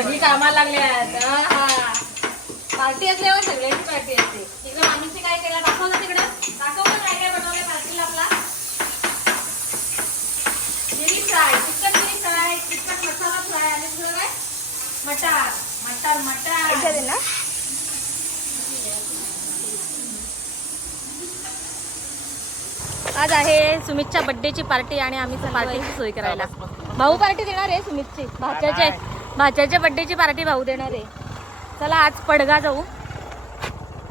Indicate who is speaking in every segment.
Speaker 1: सगळी कामाला लागली आहेत हा. पार्टी असल्यावर सगळ्यांची पार्टी असते. तिकडे माणूसने काय केलं? दाखव ना तिकडं? दाखव ना काय काय बनवलं पार्टीला आपला? Fry chicken fry chicken masala fry आणि दुसरं काय? मटार मटार मटार.
Speaker 2: ना. आज आहे सुमितच्या बर्थडेची पार्टी आणि आम्ही पार्टीची सोय करायला. भाऊ पार्टी देणार आहे सुमितची. भाच्याचे भाच्याच्या बर्थडेची पार्टी भाऊ देणार आहे. चला आज पडगा जाऊ.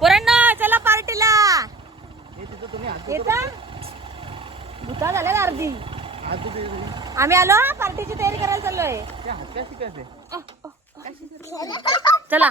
Speaker 2: पोरांनो चला पार्टीला. येता? भूता झाल्या अर्धी. आम्ही आलो पार्टीची तयारी करायला चाललोय. चला.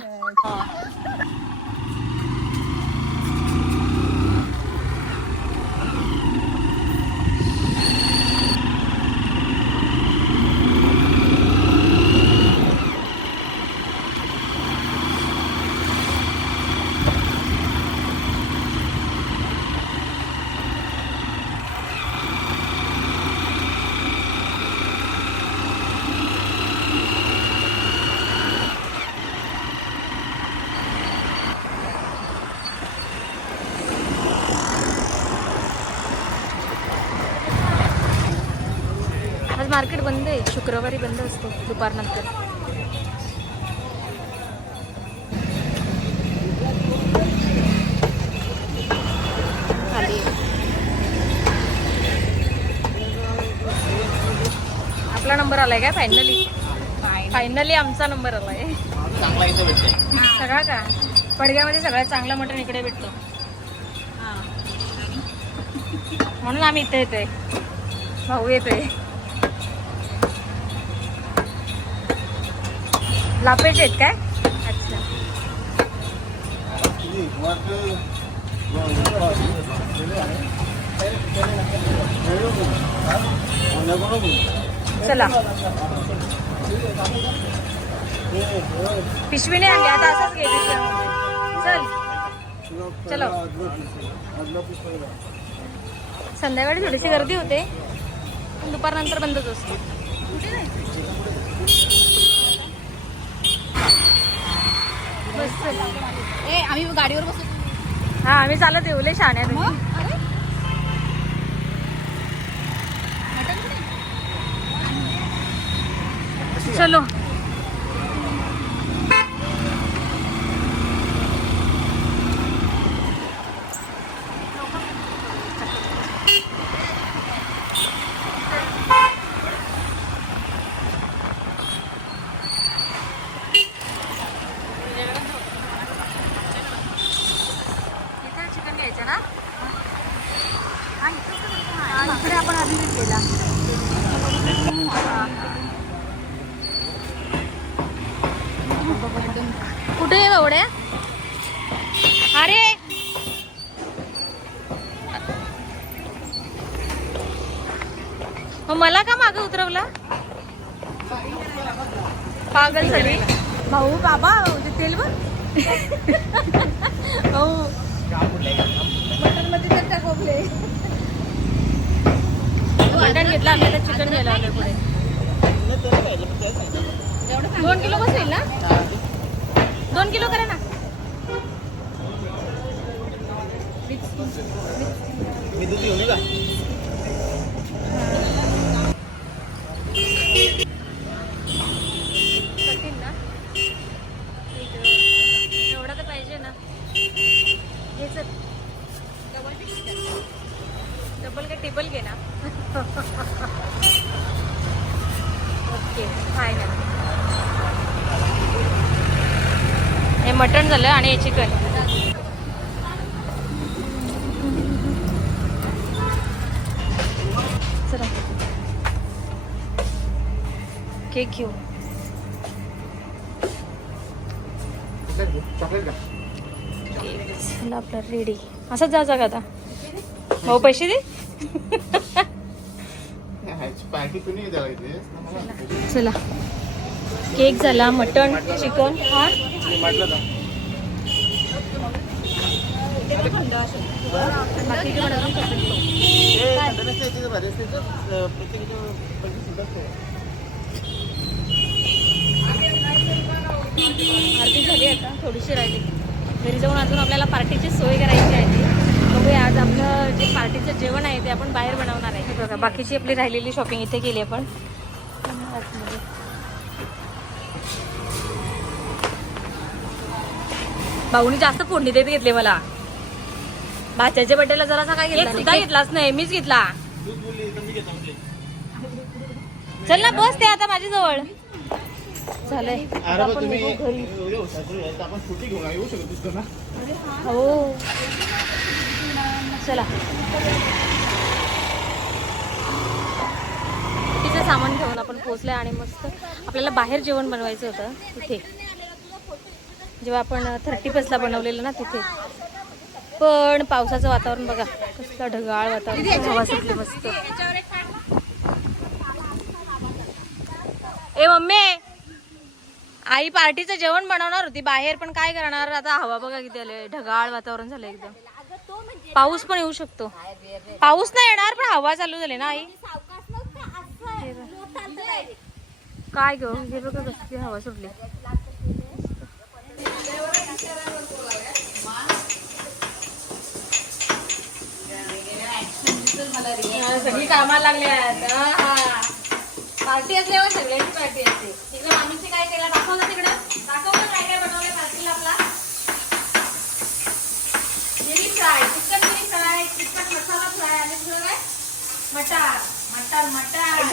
Speaker 2: मार्केट बंद आहे. शुक्रवारी बंद असतो दुपारनंतर. आपला नंबर आलाय काय फायनली फायनली आमचा नंबर आलाय. सगळा का? पडग्यामध्ये सगळ्यात चांगलं मटण इकडे भेटतो. म्हणून आम्ही इथे येतोय. भाऊ येतोय. लापेचे आहेत काय? अच्छा चला. पिशवीने आणली. आता असंच घे पिशव्यामध्ये. चल. चलो. संध्याकाळी थोडीशी गर्दी होते. दुपारनंतर बंदच असतो. कुठे नाही
Speaker 1: ए आम्ही गाडीवर बसू.
Speaker 2: हा आम्ही चालत येऊले शाण्या तुम्ही. चलो इथे चिकन घ्यायचं ना हा, इकडे आपण आधी घेतलेला कुठे आहे बावड्या? अरे! मग मला का मागे उतरवला? पागल झाली भाऊ बाबा ते तेल बघ भाऊ मटनमध्ये तर त्या कोबले मटन घेतलं आता चिकन घ्यायला आलोय पुढे. दोन किलो बसेल ना? दोन किलो करा ना.
Speaker 3: मी दुधी घेऊन का
Speaker 2: कठीण ना ठीक आहे. एवढं तर पाहिजे ना हे चल डबल का टेबल घे ना ओके फायनल हे मटण झालं आणि हे चिकन. चला. केक घेऊ. आपला रेडी असंच जा का आता. भाऊ पैसे दे
Speaker 3: ह्याची पार्टी कुणी द्यावं इथे
Speaker 2: चला. केक झाला मटन चिकन हा आरती झाली आता थोडीशी राहिली. घरी जाऊन अजून आपल्याला पार्टीची सोय करायची आहे. बघूया. आज आपलं जे पार्टीचं जेवण आहे ते आपण बाहेर बनवणार आहे. बघा बाकीची आपली राहिलेली शॉपिंग इथे केली आपण. भाऊनी जास्त फोडणी देत घेतली मला. भाच्याच्या बड्डेला जरासा काय घेतला सुद्धा घेतलाच नाही मीच घेतला.
Speaker 3: दूध बोलली तर मी घेतो म्हणजे
Speaker 2: चल ना बस ते आता माझ्या जवळ झालंय हो. चला. तिचं सामान घेऊन आपण पोहोचलोय आणि मस्त आपल्याला बाहेर जेवण बनवायचं होतं तिथे. जेव्हा आपण थर्टी ला बनवलेलं ना तिथे. पण पावसाचं वातावरण बघा कसलं ढगाळ वातावरण हवा सुटली मस्त. ए मम्मी! आई पार्टीचं जेवण बनवणार होती बाहेर पण काय करणार? आता हवा बघा किती आले ढगाळ वातावरण झालं एकदम. पाऊस पण येऊ शकतो. पाऊस नाही येणार पण हवा चालू झाली ना आई. काय ग? हे बघा कसली हवा सुटली.
Speaker 1: सगळी कामाला लागले आहेत. पार्टी असल्यावर हो, सगळ्यांची पार्टी असते तिकडे मामीची काय केलं? दाखव ना तिकडं. दाखव काय काय बनवलंय पार्टीला आपला. मिरी फ्राय. चिकन मिरी फ्राय चिकन मसाला फ्राय आणि दुसरं मटार मटार मटार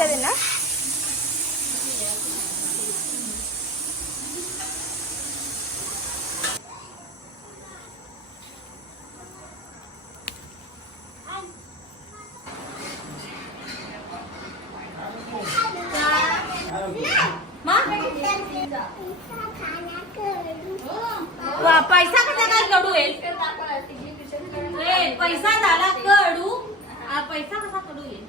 Speaker 2: पैसा कसा काय कडू येईल ए, पैसा झाला कडू आ, पैसा कसा कडू येईल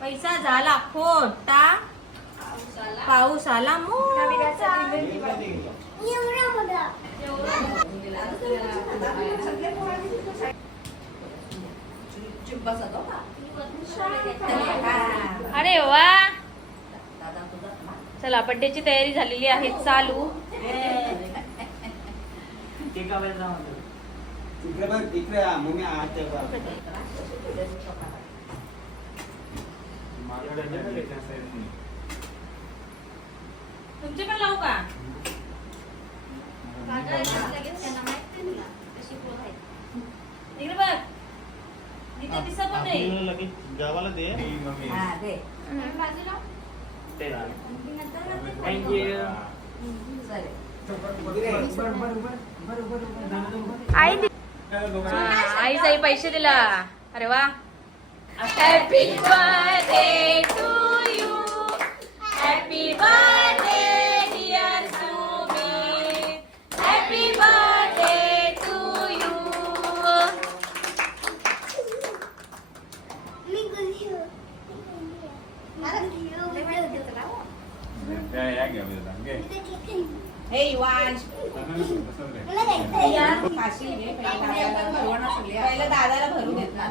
Speaker 2: पैसा झाला खोटा. पाऊस आला. मोठा. अरे वा. चला बड्डेची तयारी झालेली आहे. चालू.
Speaker 3: तिकडे बघ तिकडे मम्मी आत
Speaker 2: तुमचे पण लावू का? इकडे बघ. इथे दिसत पण नाही.
Speaker 3: गावाला दे.
Speaker 2: आई दि- आईच आई आईचाही पैसे दिला. अरे वा. हॅपी बर्थडे टू
Speaker 1: दादाला भरून देत ना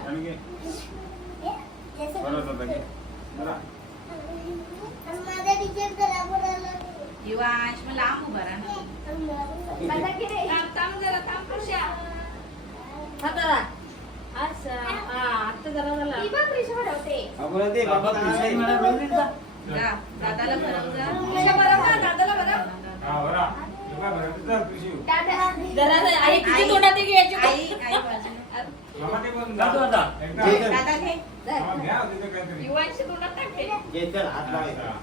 Speaker 1: युवांश मग लांब उभा राहा थांब, जरा, थांब हा असं. हा, आता जरा झाला. दादाला भरव जा. भरव दादाला भरव. जरा जरा. आई तुझी तोंडात घे याची. आई, आई बाजूला. दादा घे. जा. युवांशी तोंडात टाक घे.
Speaker 3: घे तर हात लावायचा.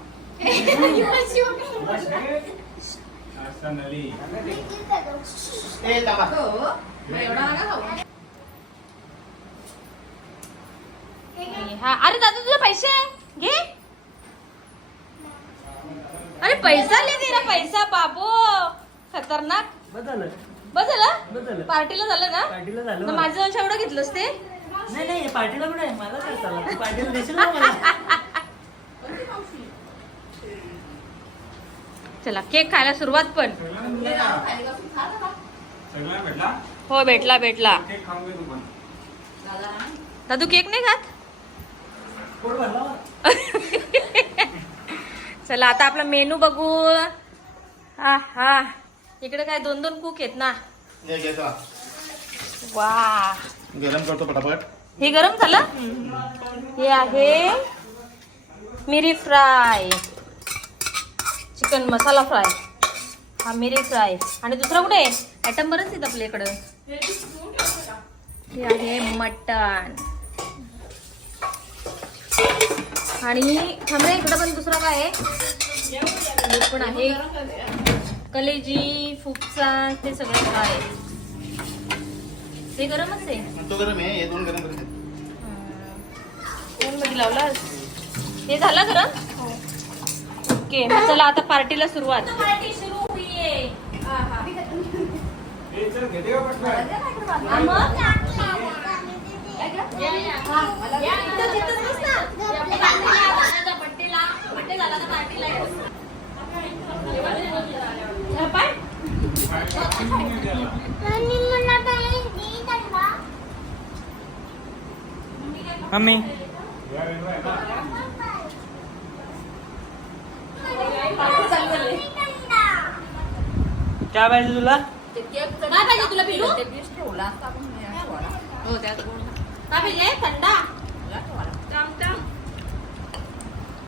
Speaker 3: ए दाबा
Speaker 1: हो. मग एवढा नका खाऊ.
Speaker 2: हा अरे दादा तुझे पैसे घे अरे पैसा ले ना पैसा बाबो खतरनाक.
Speaker 4: बस झालं
Speaker 2: पार्टीला झालं ना
Speaker 4: पार्टीला झालं
Speaker 2: मग जवळ एवढं घेतलंस ते?
Speaker 4: नाही नाही पार्टीला आहे. मला काय चाललं. तू पार्टीला देशील ना मला?
Speaker 2: चला केक खायला सुरुवात पण.
Speaker 1: हे.
Speaker 5: सगळ्या भेटला
Speaker 2: हो भेटला. भेटला
Speaker 5: केक खाऊन घे तू पण
Speaker 1: दादा
Speaker 2: केक नाही खात?
Speaker 4: पोट भरला? मला.
Speaker 2: चला आता आपला मेनू बघू. आहा. इकडे काय दोन दोन कुक आहेत ना. वा.
Speaker 5: गरम करतो पटापट.
Speaker 2: हे गरम झालं? हे आहे मिरी फ्राय. चिकन मसाला फ्राय. हा मिरी फ्राय. आणि दुसरा कुठे आयटम बरंच आहेत आपल्याकडं हे आहे मटण. आणि थांबा इकडं पण दुसरा काय आहे? पण आहे. कलेजी फुपसा ते सगळं फ्राय ते गरमच आहे.
Speaker 5: तो गरम आहे हे दोन गरम करते
Speaker 2: मध्ये लावला हे झालं गरम? ओके मग चला आता पार्टीला सुरुवात. पार्टी सुरू हुई
Speaker 4: मम्मी. काय पाहिजे तुला?
Speaker 2: काय पाहिजे? तुला पिलू हो त्यात काय पाहिजे? थंडा?